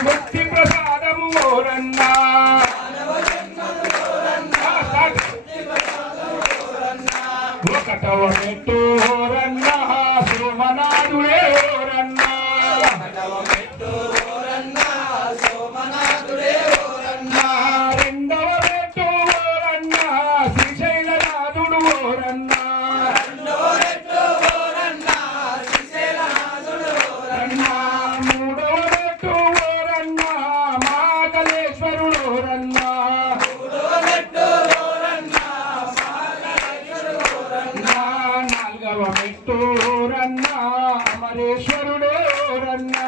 ముక్తి ప్రసాదము ఓరన్నా ఒకటవ మెట్టు ఓరన్నా సోమనాథుడే ఓరన్నా రెండవ మెట్టు ఓరన్నా శ్రీశైలనాథుడు ఓరన్నా మూడవ మెట్టు ఓరన్నా మహాకాళేశ్వరుడు ఓరన్నా నాలుగవ మెట్టు ఓరన్నా అమరేశ్వరుడే ఓరన్నా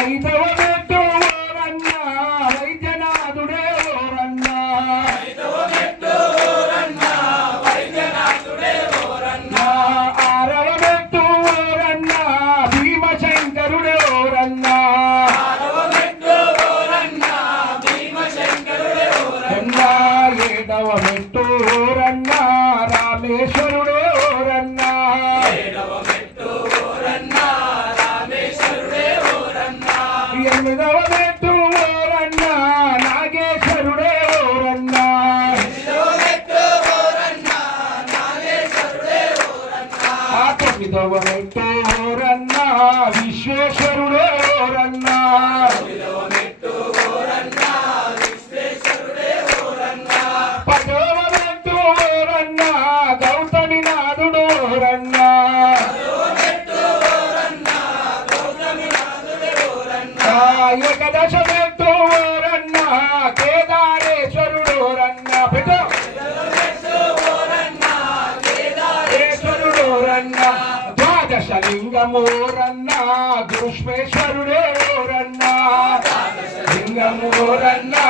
ఐదవ మెట్టు ఓరన్నా వైద్యనాథుడే ఓరన్నా ఆరవ మెట్టు ఓరన్నా భీమశంకరుడే ఓరన్నా ఏడవ మెట్టు ఓరన్నా రామేశ్వరుడే ఓరన్నా ఎనిమిదవ మెట్టు ఓరన్నా నాగేశ్వరుడే ఓరన్నా తొమ్మిదవ మెట్టు ఓరన్నా విశ్వేశ్వరుడే ఓరన్నా పదవ మెట్టు ఓరన్నా గౌతమినాథుడు ఓరన్నా ఏకదశ మెట్టు ఓరన్నా కేదారేశ్వరుడు ఓరన్నా ఓరన్నా ద్వాదశ లింగమోరన్నా గురుష్మేశ్వరుడే ఓరన్నా లింగమోరన్నా